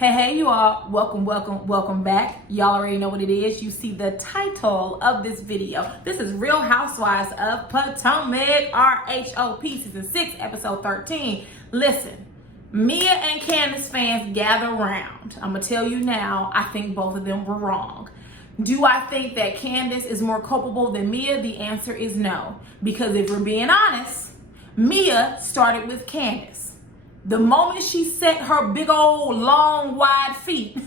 Hey, you all, welcome back. Y'all already know what it is. You see the title of this video. This is Real Housewives of Potomac, RHOP, Season 6, Episode 13. Listen, Mia and Candace fans gather round. I'm going to tell you now, I think both of them were wrong. Do I think that Candace is more culpable than Mia? The answer is no. Because if we're being honest, Mia started with Candace. The moment she set her big old long wide feet,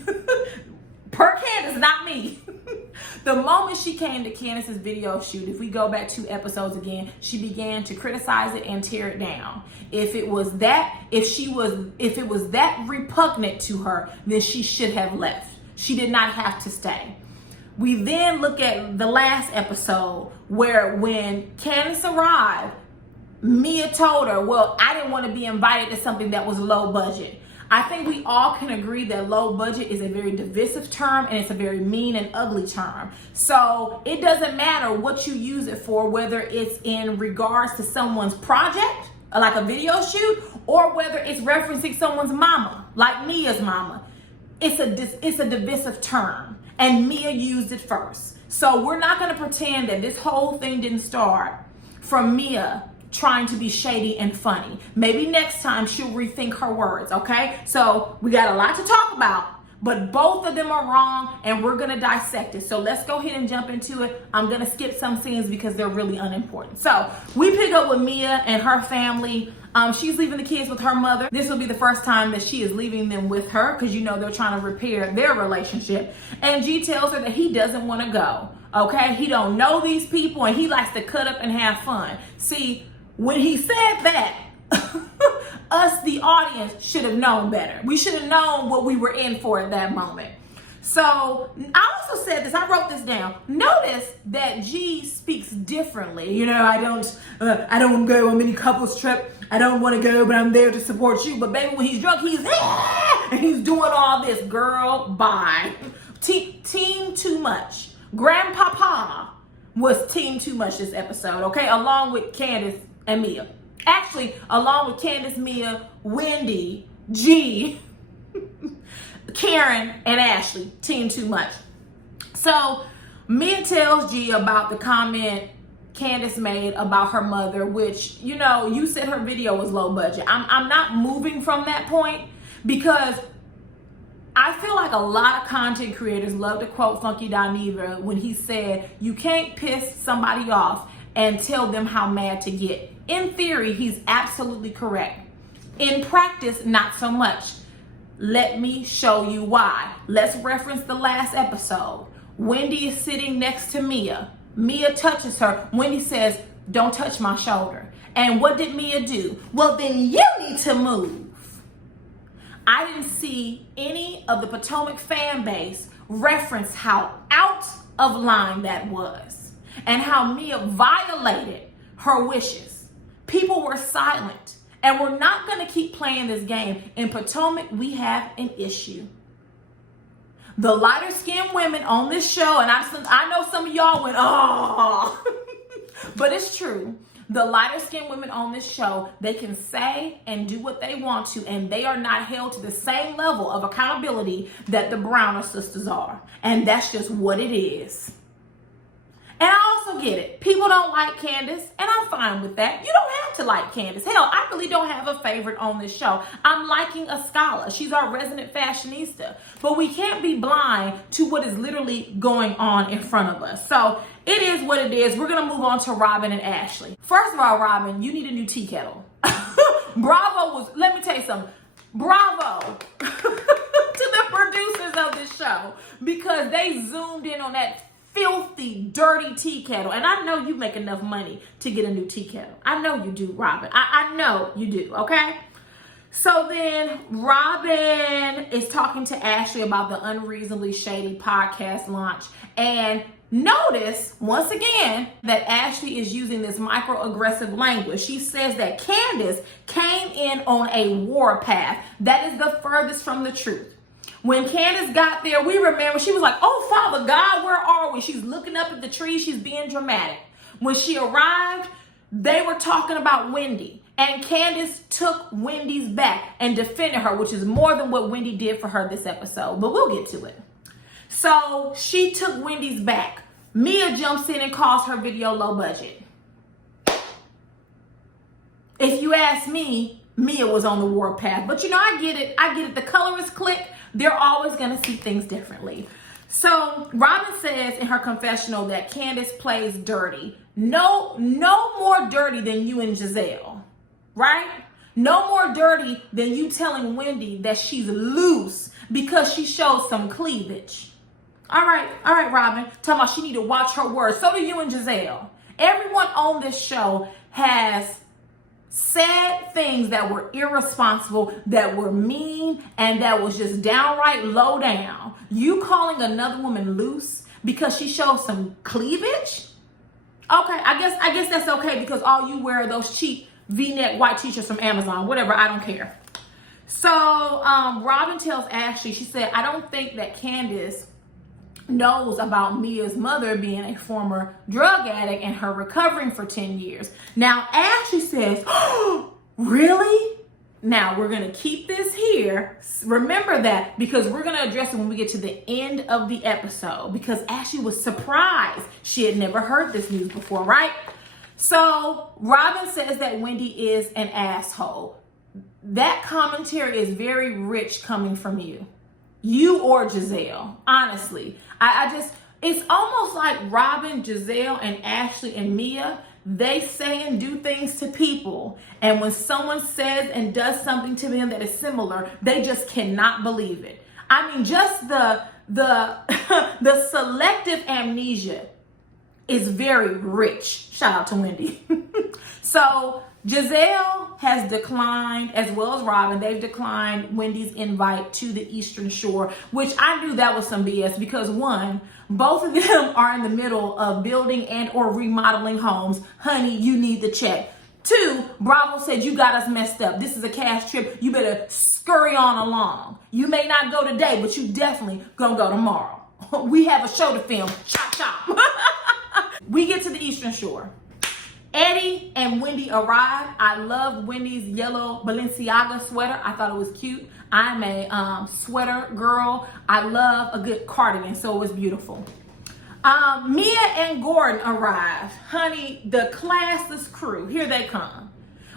per Candace, not me. The moment she came to Candace's video shoot, if we go back 2 episodes again, she began to criticize it and tear it down. If it was that repugnant to her, then she should have left. She did not have to stay. We then look at the last episode where when Candace arrived, Mia told her, well, I didn't want to be invited to something that was low budget. I think we all can agree that low budget is a very divisive term and it's a very mean and ugly term. So it doesn't matter what you use it for, whether it's in regards to someone's project, like a video shoot, or whether it's referencing someone's mama, like Mia's mama. It's a divisive term, and Mia used it first. So we're not going to pretend that this whole thing didn't start from Mia trying to be shady and funny. Maybe next time she'll rethink her words, okay? So we got a lot to talk about, but both of them are wrong and we're gonna dissect it. So let's go ahead and jump into it. I'm gonna skip some scenes because they're really unimportant. So we pick up with Mia and her family. She's leaving the kids with her mother. This will be the first time that she is leaving them with her because you know they're trying to repair their relationship. And G tells her that he doesn't wanna go, okay? He don't know these people and he likes to cut up and have fun. See, when he said that, us, the audience, should have known better. We should have known what we were in for at that moment. So I also said this, I wrote this down. Notice that G speaks differently. You know, I don't go on many couples trip. I don't want to go, but I'm there to support you. But baby, when he's drunk, he's and he's doing all this. Girl, bye. Team too much. Grandpapa was team too much this episode, okay? Along with Candace and Mia. Actually, along with Candace, Mia, Wendy, G, Karen, and Ashley. Team too much. So Mia tells G about the comment Candace made about her mother, which, you know, you said her video was low budget. I'm not moving from that point because I feel like a lot of content creators love to quote Funky Dineva when he said, you can't piss somebody off and tell them how mad to get. In theory, he's absolutely correct. In practice, not so much. Let me show you why. Let's reference the last episode. Wendy is sitting next to Mia. Mia touches her. Wendy says, don't touch my shoulder. And what did Mia do? Well, then you need to move. I didn't see any of the Potomac fan base reference how out of line that was and how Mia violated her wishes. People were silent, and we're not going to keep playing this game. In Potomac, we have an issue. The lighter skinned women on this show, and I know some of y'all went, oh, but it's true. The lighter skinned women on this show, they can say and do what they want to, and they are not held to the same level of accountability that the Browner sisters are. And that's just what it is. And I also get it. People don't like Candace, and I'm fine with that. You don't have to like Candace. Hell, I really don't have a favorite on this show. I'm liking Ascala. She's our resident fashionista. But we can't be blind to what is literally going on in front of us. So it is what it is. We're going to move on to Robin and Ashley. First of all, Robin, you need a new tea kettle. Let me tell you something. Bravo to the producers of this show because they zoomed in on that filthy, dirty tea kettle. And I know you make enough money to get a new tea kettle. I know you do, Robin. I know you do, okay? So then Robin is talking to Ashley about the Unreasonably Shady podcast launch. And notice, once again, that Ashley is using this microaggressive language. She says that Candace came in on a war path. That is the furthest from the truth. When Candace got there, we remember she was like, oh, Father God, where are we? She's looking up at the tree. She's being dramatic. When she arrived, they were talking about Wendy. And Candace took Wendy's back and defended her, which is more than what Wendy did for her this episode. But we'll get to it. So she took Wendy's back. Mia jumps in and calls her video low budget. If you ask me, Mia was on the warpath. But you know, I get it. I get it. The colorists click. They're always going to see things differently. So Robin says in her confessional that Candace plays dirty. No more dirty than you and Giselle, right? No more dirty than you telling Wendy that she's loose because she showed some cleavage. All right, Robin. Talking about she need to watch her words. So do you and Giselle. Everyone on this show has said things that were irresponsible, that were mean, and that was just downright low down. You calling another woman loose because she showed some cleavage? Okay, I guess that's okay because all you wear are those cheap V-neck white t-shirts from Amazon, whatever, I don't care. So Robin tells Ashley, she said, I don't think that Candace knows about Mia's mother being a former drug addict and her recovering for 10 years. Now, Ashley says, oh, really? Now, we're going to keep this here. Remember that because we're going to address it when we get to the end of the episode because Ashley was surprised. She had never heard this news before, right? So, Robin says that Wendy is an asshole. That commentary is very rich coming from you. You or Giselle, honestly. It's almost like Robin, Giselle, and Ashley and Mia, they say and do things to people. And when someone says and does something to them that is similar, they just cannot believe it. I mean, just the selective amnesia is very rich. Shout out to Wendy. So Giselle has declined, as well as Robin, they've declined Wendy's invite to the Eastern Shore, which I knew that was some BS because one, both of them are in the middle of building and or remodeling homes. Honey, you need the check. Two, Bravo said you got us messed up. This is a cash trip. You better scurry on along. You may not go today, but you definitely gonna go tomorrow. We have a show to film. Chop, chop. We get to the Eastern Shore. Eddie and Wendy arrive. I love Wendy's yellow Balenciaga sweater. I thought it was cute. I'm a sweater girl. I love a good cardigan, so it was beautiful. Mia and Gordon arrive. Honey, the classless crew. Here they come.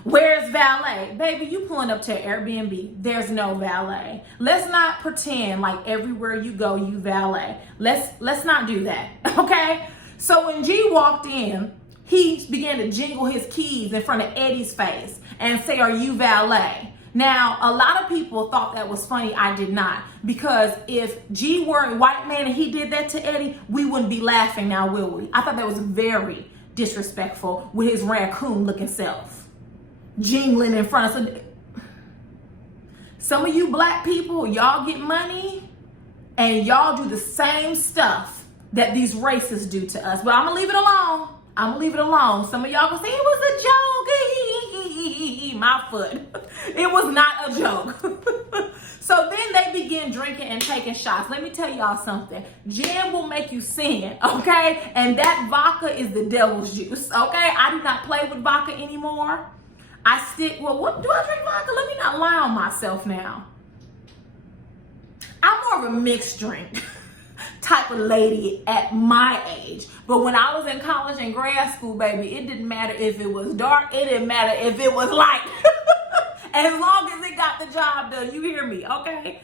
Where's valet? Baby, you pulling up to Airbnb. There's no valet. Let's not pretend like everywhere you go, you valet. Let's not do that, okay? So when G walked in, he began to jingle his keys in front of Eddie's face and say, are you valet? Now, a lot of people thought that was funny. I did not. Because if G were a white man and he did that to Eddie, we wouldn't be laughing now, will we? I thought that was very disrespectful with his raccoon looking self. Jingling in front of us. Some of you black people, y'all get money and y'all do the same stuff that these racists do to us. But I'm gonna leave it alone. I'm gonna leave it alone. Some of y'all gonna say it was a joke. My foot. It was not a joke. So then they begin drinking and taking shots. Let me tell y'all something. Gin will make you sin, okay? And that vodka is the devil's juice, okay? I do not play with vodka anymore. I stick, well, what do I drink vodka? Let me not lie on myself now. I'm more of a mixed drink type of lady at my age. But when I was in college and grad school, baby, it didn't matter if it was dark. It didn't matter if it was light. As long as it got the job done, you hear me, okay?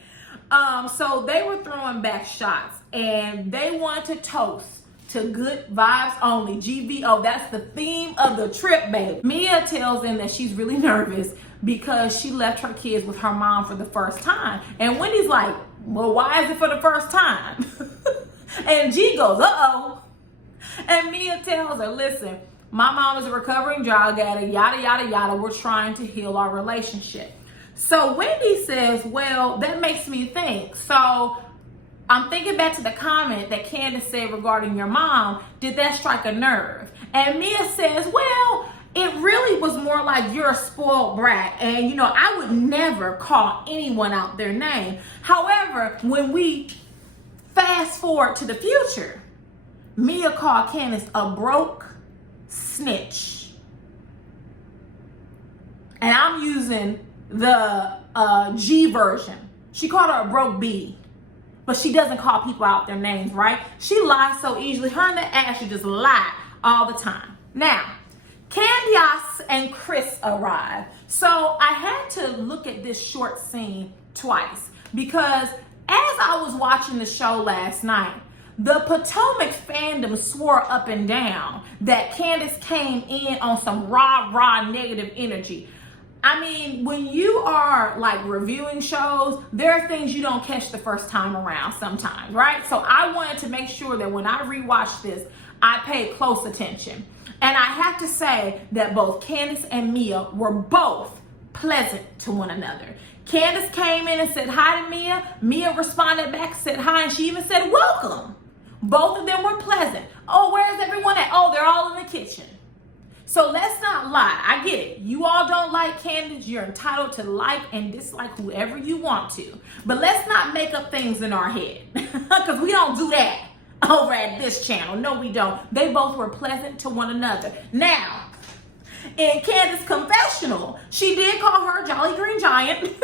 So they were throwing back shots and they wanted to toast to good vibes only, GVO. That's the theme of the trip, baby. Mia tells them that she's really nervous because she left her kids with her mom for the first time. And Wendy's like, well, why is it for the first time? And G goes, uh-oh. And Mia tells her, listen, my mom is a recovering drug addict, yada, yada, yada. We're trying to heal our relationship. So Wendy says, well, that makes me think. So I'm thinking back to the comment that Candace said regarding your mom. Did that strike a nerve? And Mia says, well, it really was more like you're a spoiled brat. And, you know, I would never call anyone out their name. However, when we fast forward to the future, Mia called Candace a broke snitch. and I'm using the G version. She called her a broke B, but she doesn't call people out their names, right? She lies so easily. Her and the Ashley just lie all the time. Now, Candiace and Chris arrive. So I had to look at this short scene twice because as I was watching the show last night, the Potomac fandom swore up and down that Candiace came in on some rah negative energy. I mean, when you are like reviewing shows, there are things you don't catch the first time around sometimes, right? So I wanted to make sure that when I rewatched this, I paid close attention. And I have to say that both Candiace and Mia were both pleasant to one another. Candiace came in and said hi to Mia. Mia responded back, said hi, and she even said welcome. Both of them were pleasant. Oh, where's everyone at? Oh, they're all in the kitchen. So let's not lie. I get it. You all don't like Candiace. You're entitled to like and dislike whoever you want to. But let's not make up things in our head because we don't do that over at this channel. No, we don't. They both were pleasant to one another. Now, in Candiace's confessional, she did call her Jolly Green Giant.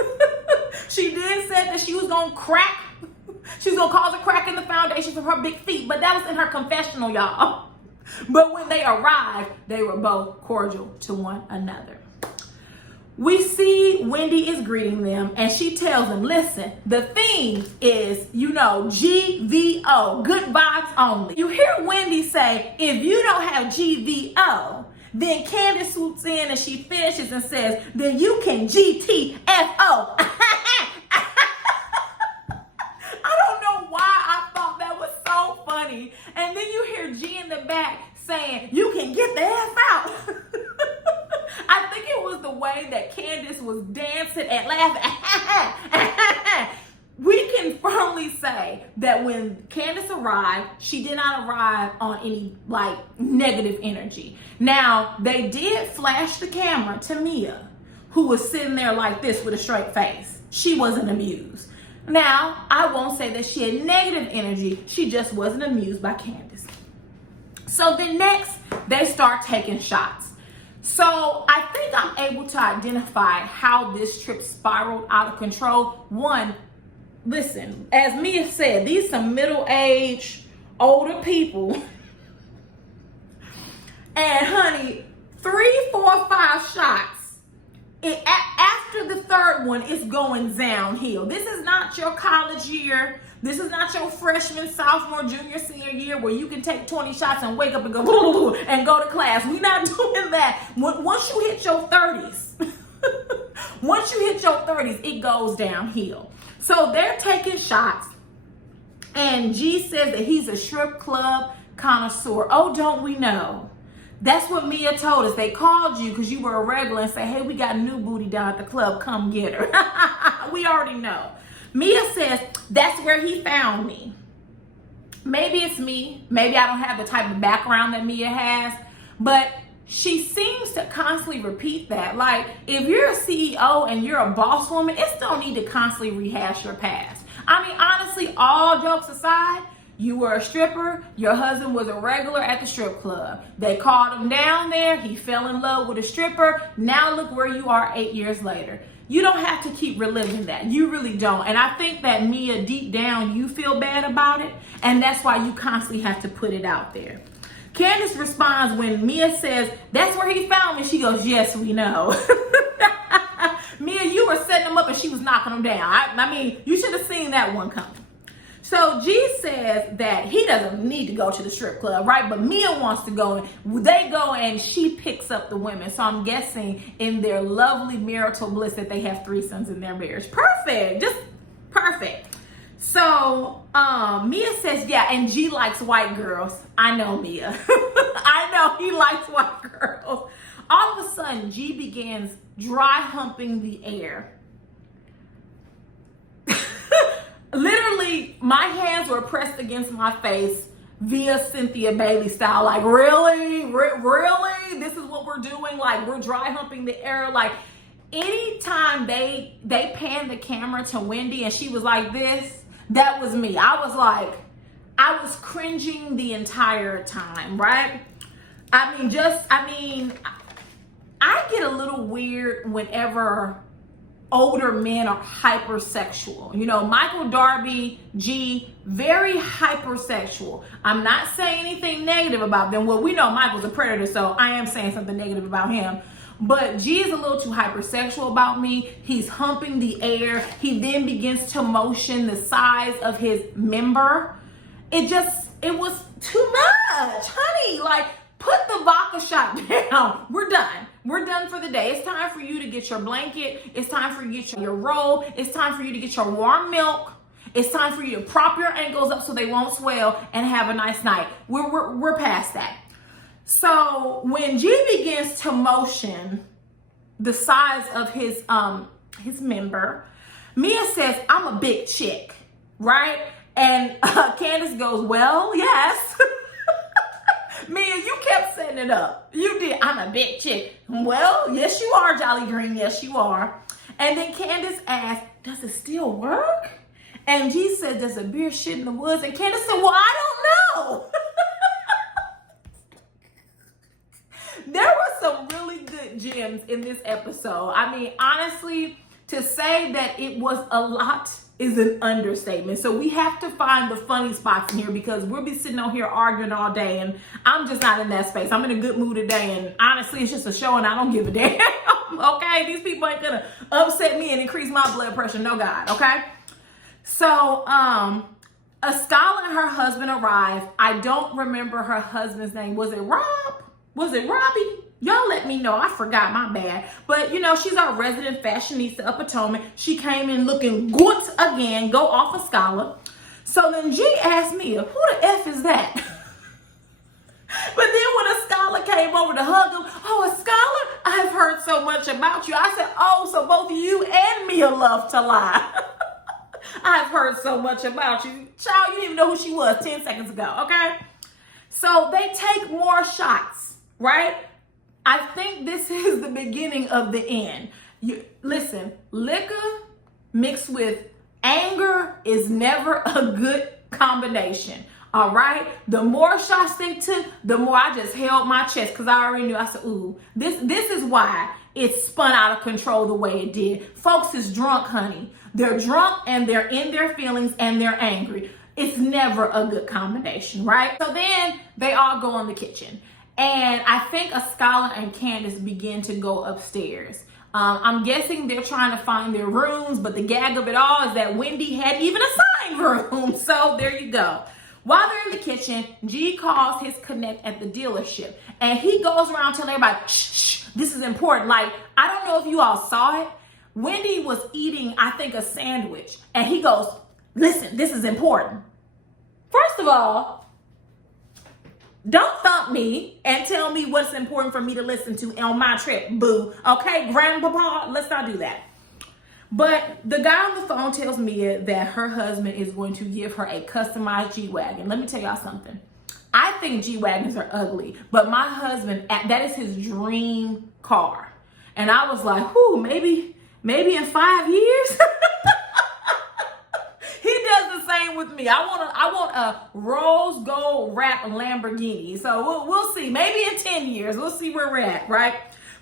She did say that she was going to crack. She was going to cause a crack in the foundation from her big feet. But that was in her confessional, y'all. But when they arrived, they were both cordial to one another. We see Wendy is greeting them and she tells them, listen, the theme is, GVO, good vibes only. You hear Wendy say, if you don't have GVO, then Candiace swoops in and she finishes and says, then you can GTFO. And then you hear G in the back saying, you can get the F out. I think it was the way that Candiace was dancing and laughing. We can firmly say that when Candiace arrived, she did not arrive on any negative energy. Now, they did flash the camera to Mia, who was sitting there like this with a straight face. She wasn't amused. Now, I won't say that she had negative energy. She just wasn't amused by Candiace. So then next, they start taking shots. So I think I'm able to identify how this trip spiraled out of control. One, listen, as Mia said, these some middle-aged, older people. And honey, 3, 4, 5 shots. After the third one, it's going downhill. This is not your college year. This is not your freshman, sophomore, junior, senior year where you can take 20 shots and wake up and go and go to class. We're not doing that. Once you hit your 30s, it goes downhill. So they're taking shots. And G says that he's a strip club connoisseur. Oh, don't we know? That's what Mia told us. They called you because you were a regular and said, hey, we got a new booty down at the club. Come get her. We already know. Mia says, that's where he found me. Maybe it's me. Maybe I don't have the type of background that Mia has. But she seems to constantly repeat that. Like, if you're a CEO and you're a boss woman, it don't need to constantly rehash your past. I mean, honestly, all jokes aside, you were a stripper. Your husband was a regular at the strip club. They called him down there. He fell in love with a stripper. Now look where you are 8 years later. You don't have to keep reliving that. You really don't. And I think that Mia, deep down, you feel bad about it. And that's why you constantly have to put it out there. Candiace responds when Mia says, that's where he found me. She goes, yes, we know. Mia, you were setting him up and she was knocking him down. I mean, you should have seen that one coming. So G says that he doesn't need to go to the strip club, right? But Mia wants to go. They go and she picks up the women. So I'm guessing in their lovely marital bliss that they have threesomes in their marriage. Perfect. Just perfect. So Mia says, yeah, and G likes white girls. I know Mia. I know he likes white girls. All of a sudden, G begins dry humping the air. Literally, my hands were pressed against my face via Cynthia Bailey style. Like, really? Really? This is what we're doing? Like, we're dry humping the air? Like, anytime they panned the camera to Wendy and she was like this, that was me. I was cringing the entire time, right? I get a little weird whenever older men are hypersexual. You know, Michael Darby, G, very hypersexual. I'm not saying anything negative about them. Well, we know Michael's a predator, so I am saying something negative about him. But G is a little too hypersexual about me. He's humping the air. He then begins to motion the size of his member. It was too much, honey. Like, put the vodka shot down. We're done. We're done for the day. It's time for you to get your blanket. It's time for you to get your roll. It's time for you to get your warm milk. It's time for you to prop your ankles up so they won't swell and have a nice night. We're past that. So when G begins to motion the size of his member, Mia says, "I'm a big chick," right? And Candace goes, "Well, yes." Mia, you kept setting it up. You did. "I'm a big chick." "Well, yes, you are, Jolly Green. Yes, you are." And then Candace asked, "Does it still work?" And G said, "Does a beer shit in the woods?" And Candace said, "Well, I don't know." There were some really good gems in this episode. I mean, honestly, to say that it was a lot is an understatement. So we have to find the funny spots in here because we'll be sitting on here arguing all day, and I'm just not in that space. I'm in a good mood today, and honestly, it's just a show and I don't give a damn. Okay? These people ain't gonna upset me and increase my blood pressure. No God, okay? So, Escala and her husband arrived. I don't remember her husband's name. Was it Rob? Was it Robbie? Y'all let me know. I forgot, my bad. But, you know, she's our resident fashionista of Potomac. She came in looking good again. Go off Escala. So then G asked me, "Who the F is that?" But then when Escala came over to hug him, "Oh, Escala, I've heard so much about you." I said, "Oh, so both you and Mia love to lie." "I've heard so much about you." Child, you didn't even know who she was 10 seconds ago, okay? So they take more shots, right? I think this is the beginning of the end. Listen, liquor mixed with anger is never a good combination. All right. The more shots they took, the more I just held my chest because I already knew. I said, "Ooh, this is why it spun out of control the way it did." Folks is drunk, honey. They're drunk and they're in their feelings and they're angry. It's never a good combination, right? So then they all go in the kitchen. And I think Escala and Candace begin to go upstairs. I'm guessing they're trying to find their rooms, but the gag of it all is that Wendy hadn't even assigned room. So there you go. While they're in the kitchen, G calls his connect at the dealership. And he goes around telling everybody, "Shh, shh, this is important." Like, I don't know if you all saw it. Wendy was eating, I think, a sandwich. And he goes, "Listen, this is important." First of all, don't thump me and tell me what's important for me to listen to on my trip, boo. Okay, grandpapa, let's not do that. But the guy on the phone tells Mia that her husband is going to give her a customized G-Wagon. Let me tell y'all something. I think G-Wagons are ugly, but my husband, that is his dream car. And I was like, whew, maybe in 5 years. He does the same with me. I want a rose gold wrapped Lamborghini. So we'll see. Maybe in 10 years, we'll see where we're at, right?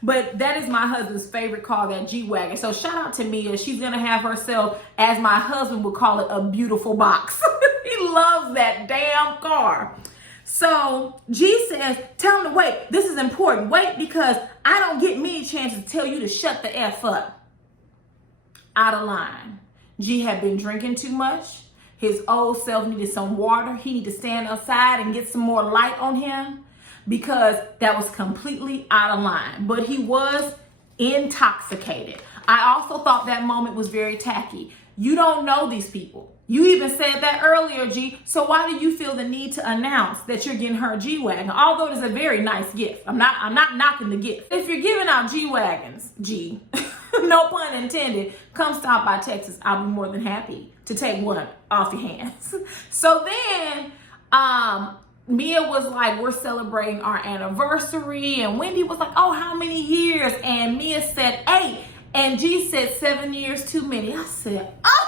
But that is my husband's favorite car, that G-Wagon. So shout out to Mia. She's going to have herself, as my husband would call it, a beautiful box. He loves that damn car. So G says, "Tell him to wait. This is important. Wait, because I don't get many chances to tell you to shut the F up." Out of line. G had been drinking too much. His old self needed some water. He needed to stand outside and get some more light on him because that was completely out of line. But he was intoxicated. I also thought that moment was very tacky. You don't know these people. You even said that earlier, G. So why do you feel the need to announce that you're getting her a G-Wagon? Although it's a very nice gift. I'm not knocking the gift. If you're giving out G-Wagons, G, no pun intended, come stop by Texas. I'll be more than happy to take one off your hands. So then Mia was like, "We're celebrating our anniversary." And Wendy was like, "Oh, how many years?" And Mia said 8. And G said 7 years too many. I said, "Oh."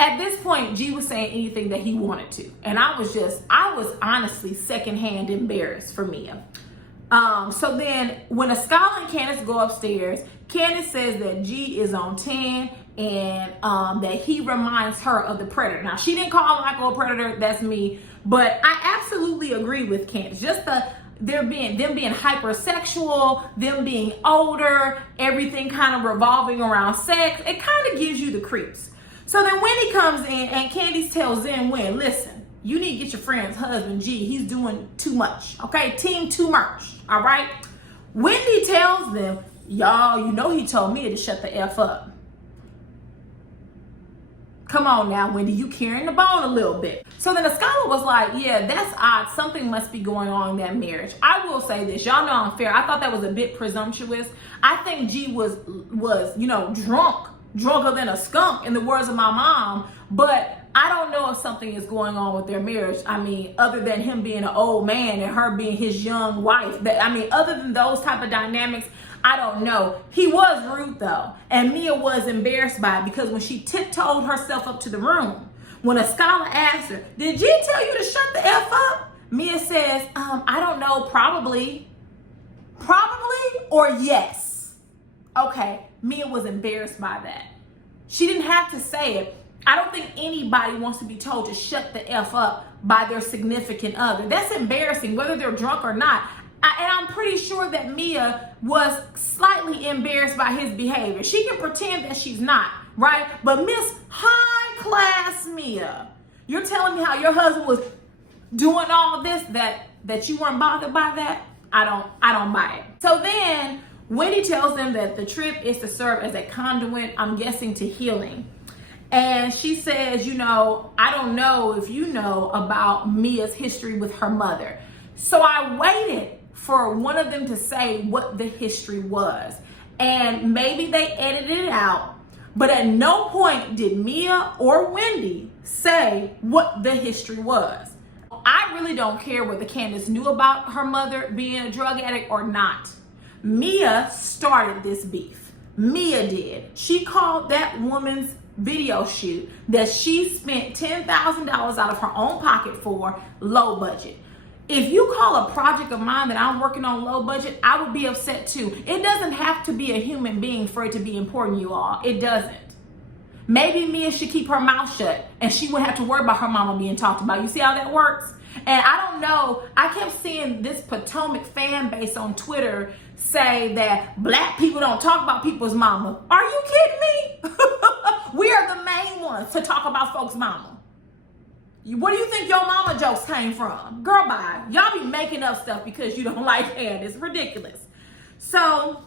At this point, G was saying anything that he wanted to. And I was honestly secondhand embarrassed for Mia. So then when Askale and Candace go upstairs, Candace says that G is on 10 and that he reminds her of the predator. Now, she didn't call Michael a predator, that's me, but I absolutely agree with Candace. Just them being hypersexual, them being older, everything kind of revolving around sex, it kind of gives you the creeps. So then Wendy comes in and Candace tells them, listen, you need to get your friend's husband, G. He's doing too much, okay? Team too much, all right? Wendy tells them, y'all, you know he told me to shut the F up. Come on now, Wendy, you carrying the bone a little bit. So then Askale was like, yeah, that's odd. Something must be going on in that marriage. I will say this. Y'all know I'm fair. I thought that was a bit presumptuous. I think G was drunker than a skunk, in the words of my mom. But I don't know if something is going on with their marriage. I mean, other than him being an old man and her being his young wife. Other than those type of dynamics, I don't know. He was rude though. And Mia was embarrassed by it because when she tiptoed herself up to the room, when Askale asked her, did G tell you to shut the F up? Mia says, I don't know, probably. Probably or yes. Okay, Mia was embarrassed by that. She didn't have to say it. I don't think anybody wants to be told to shut the F up by their significant other. That's embarrassing, whether they're drunk or not. And I'm pretty sure that Mia was slightly embarrassed by his behavior. She can pretend that she's not, right? But Miss High Class Mia, you're telling me how your husband was doing all this, that you weren't bothered by that? I don't buy it. So then Wendy tells them that the trip is to serve as a conduit, I'm guessing, to healing. And she says, I don't know if you know about Mia's history with her mother. So I waited for one of them to say what the history was. And maybe they edited it out, but at no point did Mia or Wendy say what the history was. I really don't care whether Candace knew about her mother being a drug addict or not. Mia started this beef. Mia did. She called that woman's video shoot that she spent $10,000 out of her own pocket for low budget. If you call a project of mine that I'm working on low budget, I would be upset too. It doesn't have to be a human being for it to be important, you all. It doesn't. Maybe Mia should keep her mouth shut and she wouldn't have to worry about her mama being talked about. You see how that works? And I don't know, I kept seeing this Potomac fan base on Twitter say that black people don't talk about people's mama. Are you kidding me? We are the main ones to talk about folks' mama. Where do you think your mama jokes came from? Girl, bye. Y'all be making up stuff because you don't like Candace. Ridiculous. So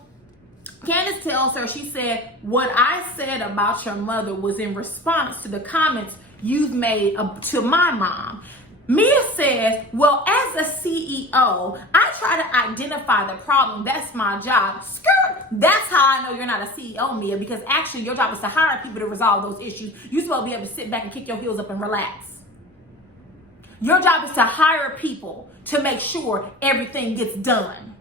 Candace tells her, she said, what I said about your mother was in response to the comments you've made to my mom. Mia says, well, as a CEO, I try to identify the problem. That's my job. Skirt. That's how I know you're not a CEO, Mia, because actually your job is to hire people to resolve those issues. You're supposed to be able to sit back and kick your heels up and relax. Your job is to hire people to make sure everything gets done.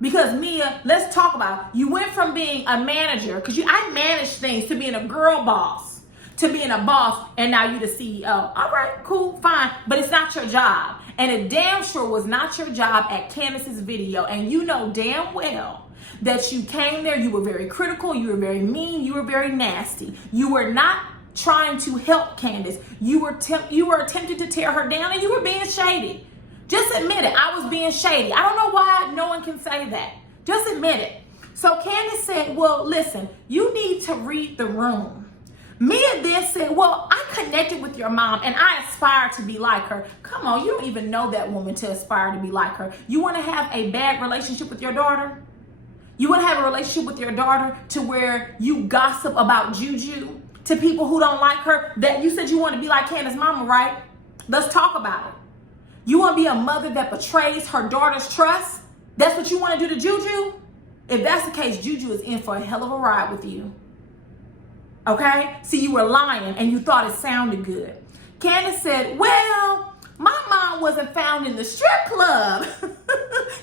Because Mia, let's talk about it. You went from being a manager, because I managed things, to being a girl boss, to being a boss, and now you're the CEO. All right, cool, fine, but it's not your job. And it damn sure was not your job at Candace's video. And you know damn well that you came there, you were very critical, you were very mean, you were very nasty. You were not trying to help Candace. You were attempting to tear her down, and you were being shady. Just admit it. I was being shady. I don't know why no one can say that. Just admit it. So Candace said, well, listen, you need to read the room. Mia then said, well, I connected with your mom and I aspire to be like her. Come on, you don't even know that woman to aspire to be like her. You want to have a bad relationship with your daughter? You want to have a relationship with your daughter to where you gossip about Juju to people who don't like her? That you said you want to be like Candace's mama, right? Let's talk about it. You want to be a mother that betrays her daughter's trust? That's what you want to do to Juju? If that's the case, Juju is in for a hell of a ride with you. Okay? See, you were lying and you thought it sounded good. Candace said, well, my mom wasn't found in the strip club.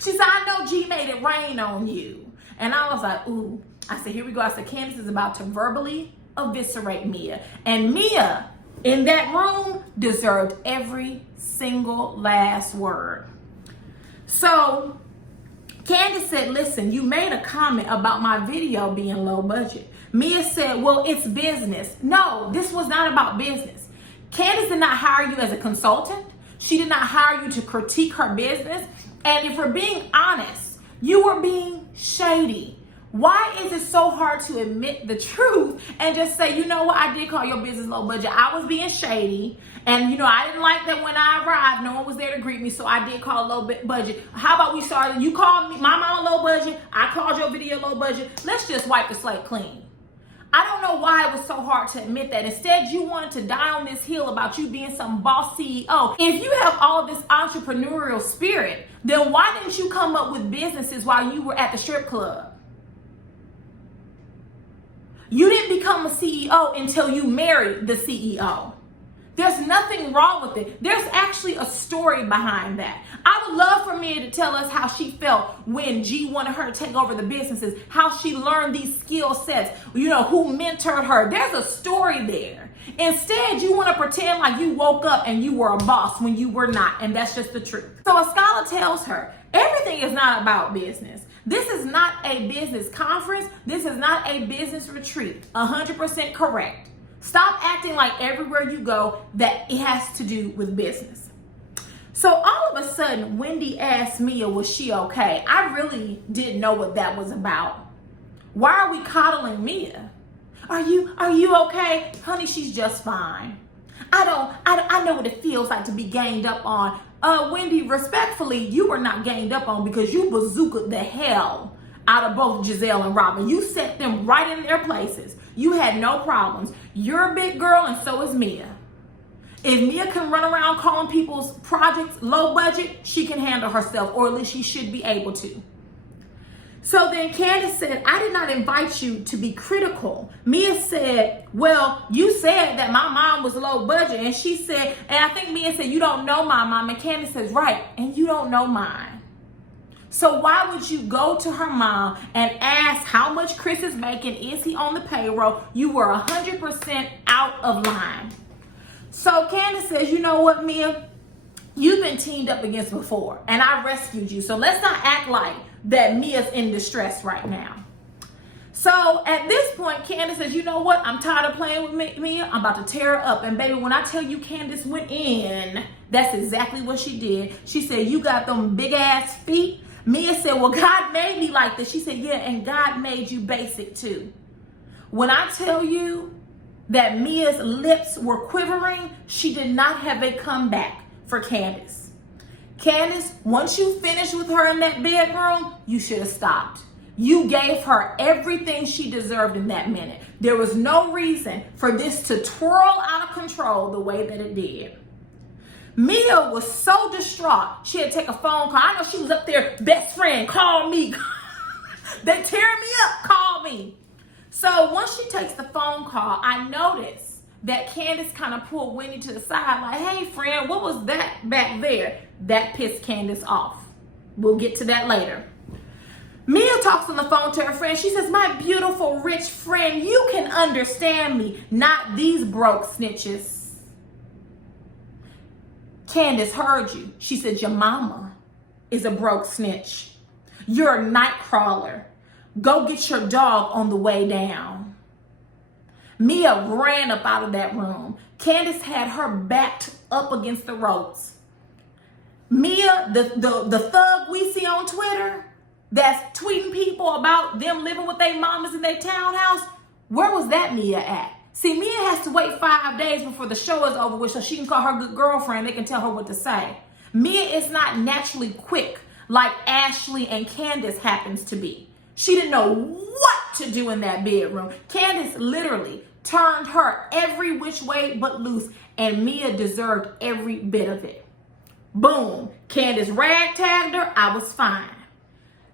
She said, I know G made it rain on you. And I was like, ooh. I said, here we go. I said, Candace is about to verbally eviscerate Mia. And Mia, in that room, deserved every single last word. So Candace said, listen, you made a comment about my video being low budget. Mia said, well, it's business. No, this was not about business. Candace did not hire you as a consultant. She did not hire you to critique her business. And if we're being honest, you were being shady. Why is it so hard to admit the truth and just say, you know what, I did call your business low budget. I was being shady. And, I didn't like that when I arrived, no one was there to greet me, so I did call low budget. How about we started, you called me, my mom low budget, I called your video low budget. Let's just wipe the slate clean. I don't know why it was so hard to admit that. Instead, you wanted to die on this hill about you being some boss CEO. If you have all this entrepreneurial spirit, then why didn't you come up with businesses while you were at the strip club? You didn't become a CEO until you married the CEO. There's nothing wrong with it. There's actually a story behind that. I would love for Mia to tell us how she felt when G wanted her to take over the businesses, how she learned these skill sets, who mentored her. There's a story there. Instead, you want to pretend like you woke up and you were a boss when you were not, and that's just the truth. So a scholar tells her, everything is not about business. This is not a business conference. This is not a business retreat. 100% correct. Stop acting like everywhere you go that it has to do with business. So all of a sudden, Wendy asked Mia, was she okay? I really didn't know what that was about. Why are we coddling Mia? Are you okay? Honey, she's just fine. I know what it feels like to be ganged up on. Wendy, respectfully, you were not ganged up on because you bazookaed the hell out of both Giselle and Robin. You set them right in their places. You had no problems. You're a big girl and so is Mia. If Mia can run around calling people's projects low budget, she can handle herself, or at least she should be able to. So then Candace said, I did not invite you to be critical. Mia said, well, you said that my mom was low budget. And she said, and I think Mia said, you don't know my mom. And Candace says, right, and you don't know mine. So why would you go to her mom and ask how much Chris is making? Is he on the payroll? You were 100% out of line. So Candace says, you know what, Mia? You've been teamed up against before, and I rescued you. So let's not act like that Mia's in distress right now. So at this point, Candace says, you know what? I'm tired of playing with Mia. I'm about to tear her up. And baby, when I tell you Candace went in, that's exactly what she did. She said, you got them big ass feet. Mia said, well, God made me like this. She said, yeah, and God made you basic too. When I tell you that Mia's lips were quivering, she did not have a comeback for Candace. Candace, once you finished with her in that bedroom, you should have stopped. You gave her everything she deserved in that minute. There was no reason for this to twirl out of control the way that it did. Mia was so distraught, she had to take a phone call. I know she was up there, best friend, call me. They tear me up, call me. So once she takes the phone call, I noticed that Candace kind of pulled Wendy to the side like, hey friend, what was that back there? That pissed Candace off. We'll get to that later. Mia talks on the phone to her friend. She says, my beautiful rich friend, you can understand me, not these broke snitches. Candace heard you. She said, your mama is a broke snitch. You're a night crawler. Go get your dog on the way down. Mia ran up out of that room. Candace had her backed up against the ropes. Mia, the thug we see on Twitter that's tweeting people about them living with their mamas in their townhouse, where was that Mia at? See, Mia has to wait 5 days before the show is over with so she can call her good girlfriend. They can tell her what to say. Mia is not naturally quick like Ashley and Candace happens to be. She didn't know what to do in that bedroom. Candace literally turned her every which way but loose, and Mia deserved every bit of it. Boom. Candace ragtagged her. I was fine.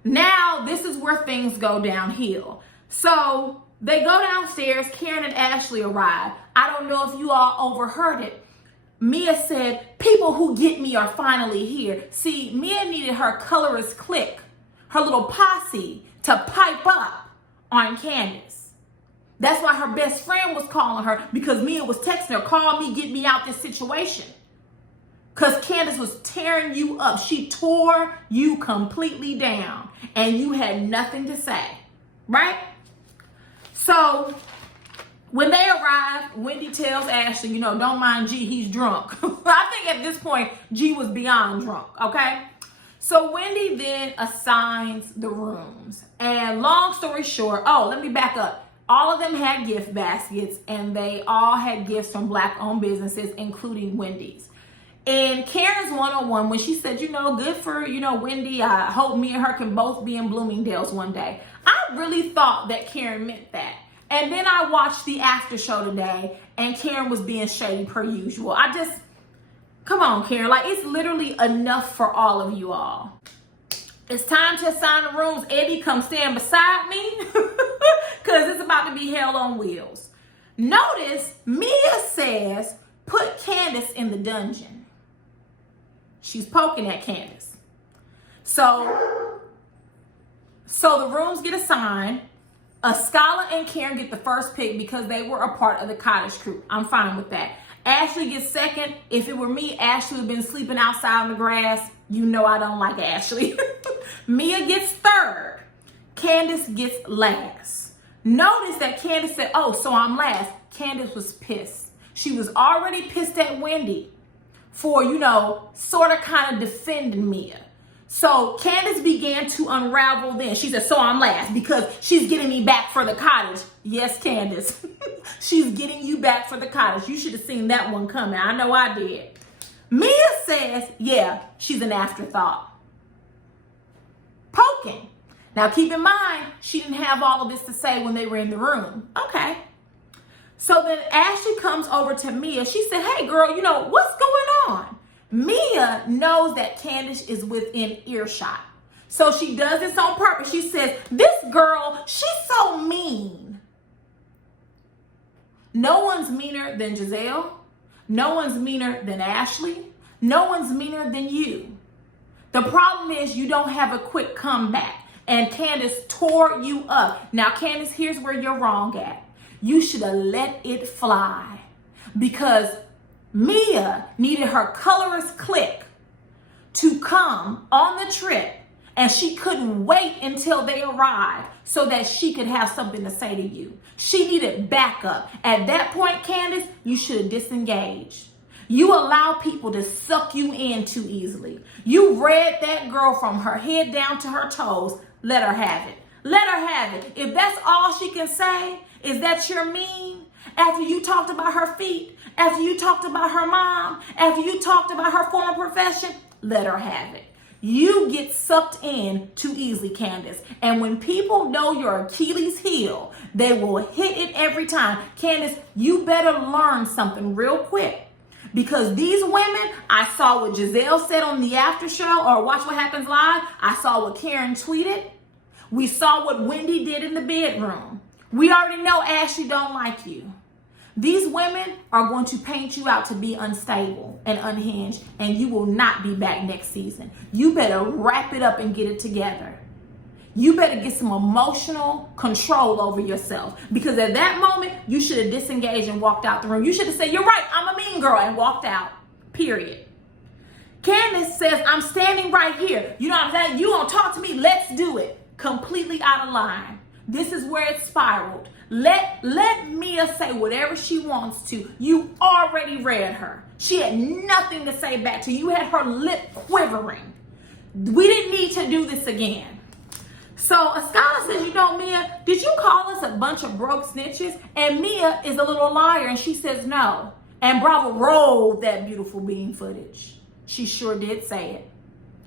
Now, this is where things go downhill. So they go downstairs. Karen and Ashley arrive. I don't know if you all overheard it. Mia said, people who get me are finally here. See, Mia needed her colorist clique, her little posse, to pipe up on Candace. That's why her best friend was calling her, because Mia was texting her, call me, get me out this situation. Because Candace was tearing you up. She tore you completely down. And you had nothing to say. Right? So, when they arrive, Wendy tells Ashley, you know, don't mind G, he's drunk. I think at this point, G was beyond drunk, okay? So Wendy then assigns the rooms. And long story short, oh, let me back up. All of them had gift baskets, and they all had gifts from Black-owned businesses, including Wendy's. And Karen's one-on-one, when she said, you know, good for, you know, Wendy, I hope me and her can both be in Bloomingdale's one day. I really thought that Karen meant that. And then I watched the after show today, and Karen was being shady per usual. Come on, Karen. Like, it's literally enough for all of you all. It's time to assign the rooms. Eddie, come stand beside me, because it's about to be hell on wheels. Notice, Mia says, put Candace in the dungeon. She's poking at Candace. So the rooms get assigned. Scala and Karen get the first pick because they were a part of the cottage crew. I'm fine with that. Ashley gets second. If it were me, Ashley would have been sleeping outside in the grass. You know I don't like Ashley. Mia gets third. Candace gets last. Notice that Candace said, oh, so I'm last. Candace was pissed. She was already pissed at Wendy for, you know, sort of kind of defending Mia. So Candace began to unravel then. She said, so I'm last because she's getting me back for the cottage. Yes, Candace. She's getting you back for the cottage. You should have seen that one coming. I know I did. Mia says, yeah, she's an afterthought. Poking. Now keep in mind, she didn't have all of this to say when they were in the room. Okay. So then Ashley comes over to Mia. She said, hey girl, you know, what's going on? Mia knows that Candace is within earshot. So she does this on purpose. She says, this girl, she's so mean. No one's meaner than Giselle. No one's meaner than Ashley. No one's meaner than you. The problem is you don't have a quick comeback. And Candace tore you up. Now, Candace, here's where you're wrong at. You should have let it fly. Because Mia needed her colorist clique to come on the trip, and she couldn't wait until they arrived so that she could have something to say to you. She needed backup. At that point, Candace, you should have disengaged. You allow people to suck you in too easily. You read that girl from her head down to her toes. Let her have it. Let her have it. If that's all she can say is that you're mean, after you talked about her feet, after you talked about her mom, after you talked about her former profession, let her have it. You get sucked in too easily, Candace. And when people know your Achilles heel, they will hit it every time. Candace, you better learn something real quick. Because these women, I saw what Giselle said on the after show, or Watch What Happens Live. I saw what Karen tweeted. We saw what Wendy did in the bedroom. We already know Ashley don't like you. These women are going to paint you out to be unstable and unhinged, and you will not be back next season. You better wrap it up and get it together. You better get some emotional control over yourself, because at that moment, you should have disengaged and walked out the room. You should have said, you're right, I'm a mean girl, and walked out, period. Candace says, I'm standing right here. You know what I'm saying? You don't talk to me, let's do it. Completely out of line. This is where it spiraled. Let Mia say whatever she wants to. You already read her. She had nothing to say back to you. You had her lip quivering. We didn't need to do this again. So Ascala says, you know, Mia, did you call us a bunch of broke snitches? And Mia is a little liar, and she says no. And Bravo rolled that beautiful bean footage. She sure did say it.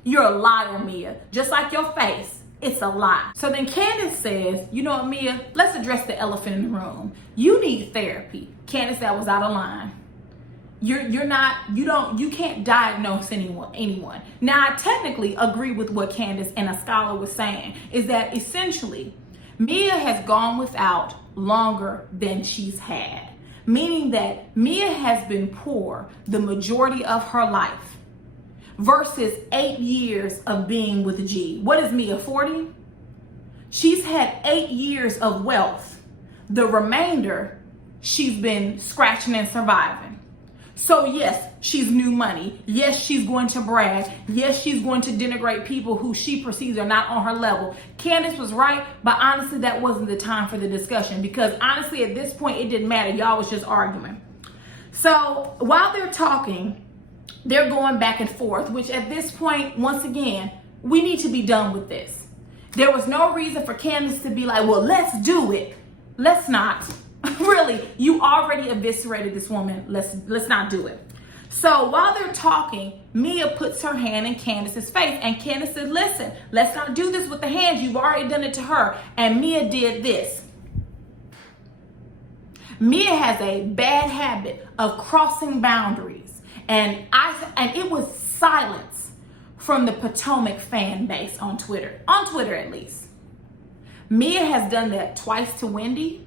You're a liar, Mia. Just like your face. It's a lie. So then Candace says, you know what, Mia, let's address the elephant in the room. You need therapy. Candace, that was out of line. You can't diagnose anyone. Now, I technically agree with what Candace and Ascala was saying, is that essentially Mia has gone without longer than she's had. Meaning that Mia has been poor the majority of her life. Versus 8 years of being with G. What is Mia, 40? She's had 8 years of wealth. The remainder, she's been scratching and surviving. So yes, she's new money. Yes, she's going to brag. Yes, she's going to denigrate people who she perceives are not on her level. Candace was right, but honestly, that wasn't the time for the discussion, because honestly, at this point, it didn't matter. Y'all was just arguing. So while they're talking, they're going back and forth, which at this point, once again, we need to be done with this. There was no reason for Candace to be like, well, let's do it. Let's not. Really, you already eviscerated this woman. Let's not do it. So while they're talking, Mia puts her hand in Candace's face, and Candace says, listen, let's not do this with the hands. You've already done it to her. And Mia did this. Mia has a bad habit of crossing boundaries. And it was silence from the Potomac fan base on Twitter at least. Mia has done that twice to Wendy,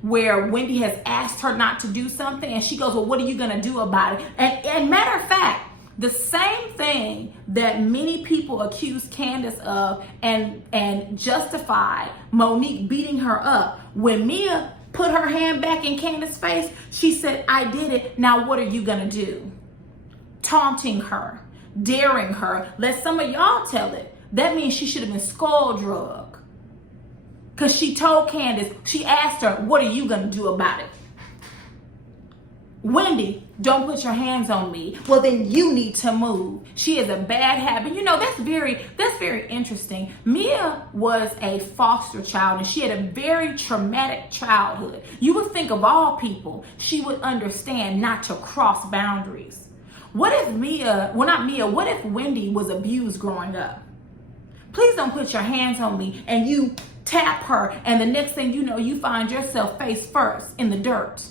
where Wendy has asked her not to do something, and she goes, well, what are you going to do about it? And matter of fact, the same thing that many people accused Candace of and justified Monique beating her up, when Mia put her hand back in Candace's face, she said, I did it. Now what are you going to do? Taunting her, daring her. Let some of y'all tell it. That means she should have been skull drug. Because she told Candace, she asked her, what are you going to do about it? Wendy, don't put your hands on me. Well, then you need to move. She has a bad habit. You know, that's very interesting. Mia was a foster child, and she had a very traumatic childhood. You would think of all people, she would understand not to cross boundaries. What if what if Wendy was abused growing up? Please don't put your hands on me, and you tap her, and the next thing you know, you find yourself face first in the dirt,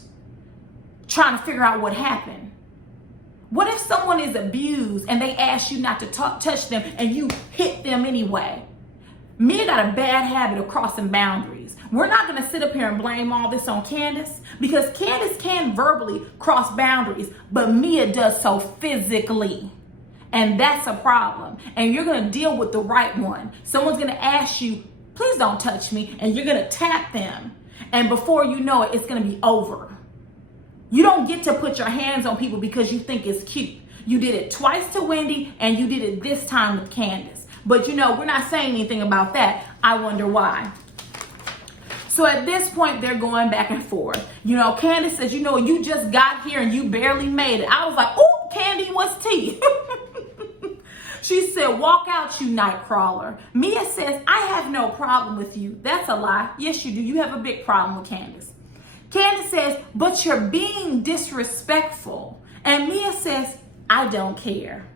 trying to figure out what happened. What if someone is abused and they ask you not to touch them and you hit them anyway? Mia got a bad habit of crossing boundaries. We're not going to sit up here and blame all this on Candace, because Candace can verbally cross boundaries, but Mia does so physically. And that's a problem. And you're going to deal with the right one. Someone's going to ask you, please don't touch me, and you're going to tap them. And before you know it, it's going to be over. You don't get to put your hands on people because you think it's cute. You did it twice to Wendy, and you did it this time with Candace. But you know, we're not saying anything about that. I wonder why. So at this point, they're going back and forth. You know, Candace says, you know, you just got here and you barely made it. I was like, oh, Candy, what's tea? She said, walk out, you night crawler. Mia says, I have no problem with you. That's a lie. Yes, you do. You have a big problem with Candace. Candace says, but you're being disrespectful. And Mia says, I don't care.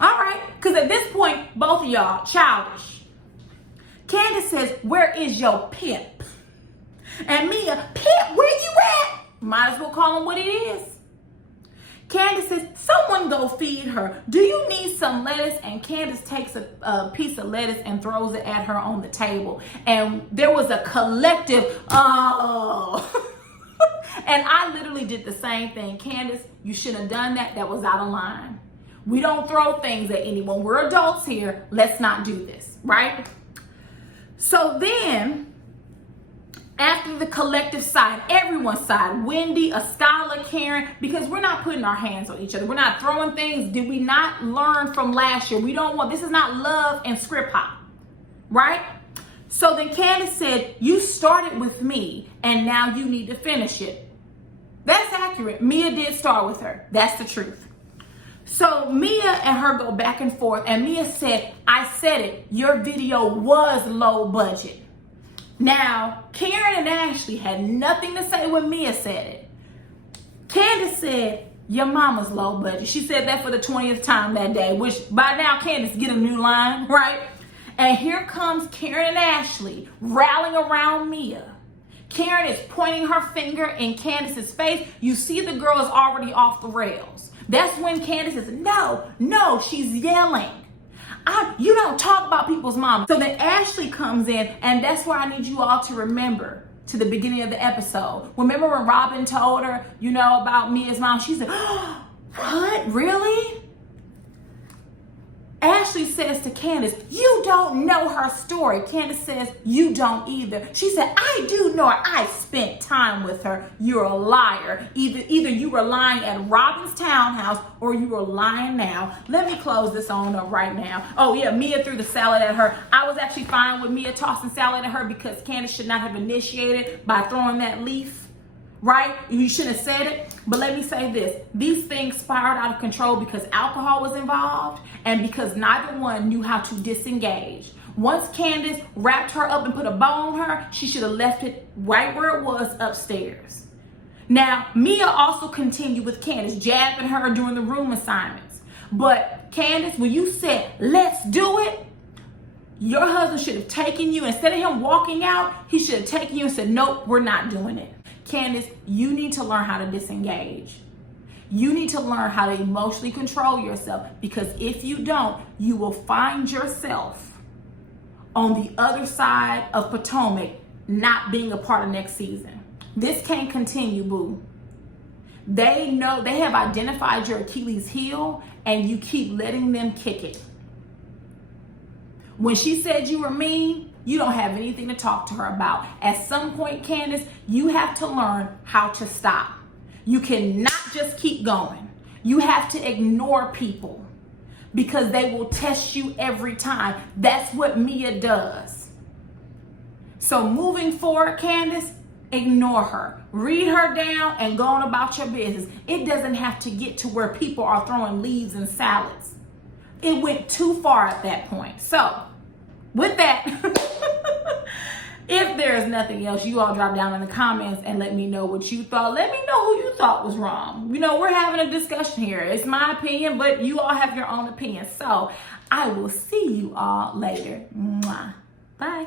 All right, because at this point, both of y'all childish. Candace says, where is your pimp? And Mia, pimp, where you at? Might as well call him what it is. Candace says, someone go feed her. Do you need some lettuce? And Candace takes a piece of lettuce and throws it at her on the table. And there was a collective, oh. And I literally did the same thing. Candace, you shouldn't have done that. That was out of line. We don't throw things at anyone. We're adults here. Let's not do this, right? So then, after the collective side, everyone's side, Wendy, Ascala, Karen, because we're not putting our hands on each other. We're not throwing things. Did we not learn from last year? This is not love and script hop, right? So then Candace said, you started with me and now you need to finish it. That's accurate. Mia did start with her. That's the truth. So Mia and her go back and forth, and Mia said, I said it. Your video was low budget. Now, Karen and Ashley had nothing to say when Mia said it. Candace said, your mama's low budget. She said that for the 20th time that day, which by now Candace get a new line, right? And here comes Karen and Ashley rallying around Mia. Karen is pointing her finger in Candace's face. You see the girl is already off the rails. That's when Candace says, no, she's yelling. You don't talk about people's mama. So then Ashley comes in, and that's where I need you all to remember to the beginning of the episode. Remember when Robin told her, about Mia's mom? She said, oh, what, really? Ashley says to Candace, you don't know her story. Candace says, you don't either. She said, I do know her. I spent time with her. You're a liar. Either you were lying at Robin's townhouse or you were lying now. Let me close this on up right now. Oh yeah, Mia threw the salad at her. I was actually fine with Mia tossing salad at her because Candace should not have initiated by throwing that leaf. Right? You shouldn't have said it. But let me say this. These things spiraled out of control because alcohol was involved and because neither one knew how to disengage. Once Candace wrapped her up and put a bow on her, she should have left it right where it was upstairs. Now, Mia also continued with Candace, jabbing her during the room assignments. But Candace, when you said, let's do it, your husband should have taken you. Instead of him walking out, he should have taken you and said, nope, we're not doing it. Candace, you need to learn how to disengage. You need to learn how to emotionally control yourself, because if you don't, you will find yourself on the other side of Potomac not being a part of next season. This can't continue, boo. They know, they have identified your Achilles heel and you keep letting them kick it. When she said you were mean, you don't have anything to talk to her about. At some point, Candace, you have to learn how to stop. You cannot just keep going. You have to ignore people because they will test you every time. That's what Mia does. So moving forward, Candace, ignore her. Read her down and go on about your business. It doesn't have to get to where people are throwing leaves and salads. It went too far at that point. So, with that, if there is nothing else, you all drop down in the comments and let me know what you thought. Let me know who you thought was wrong. You know, we're having a discussion here. It's my opinion, but you all have your own opinion. So I will see you all later. Mwah. Bye.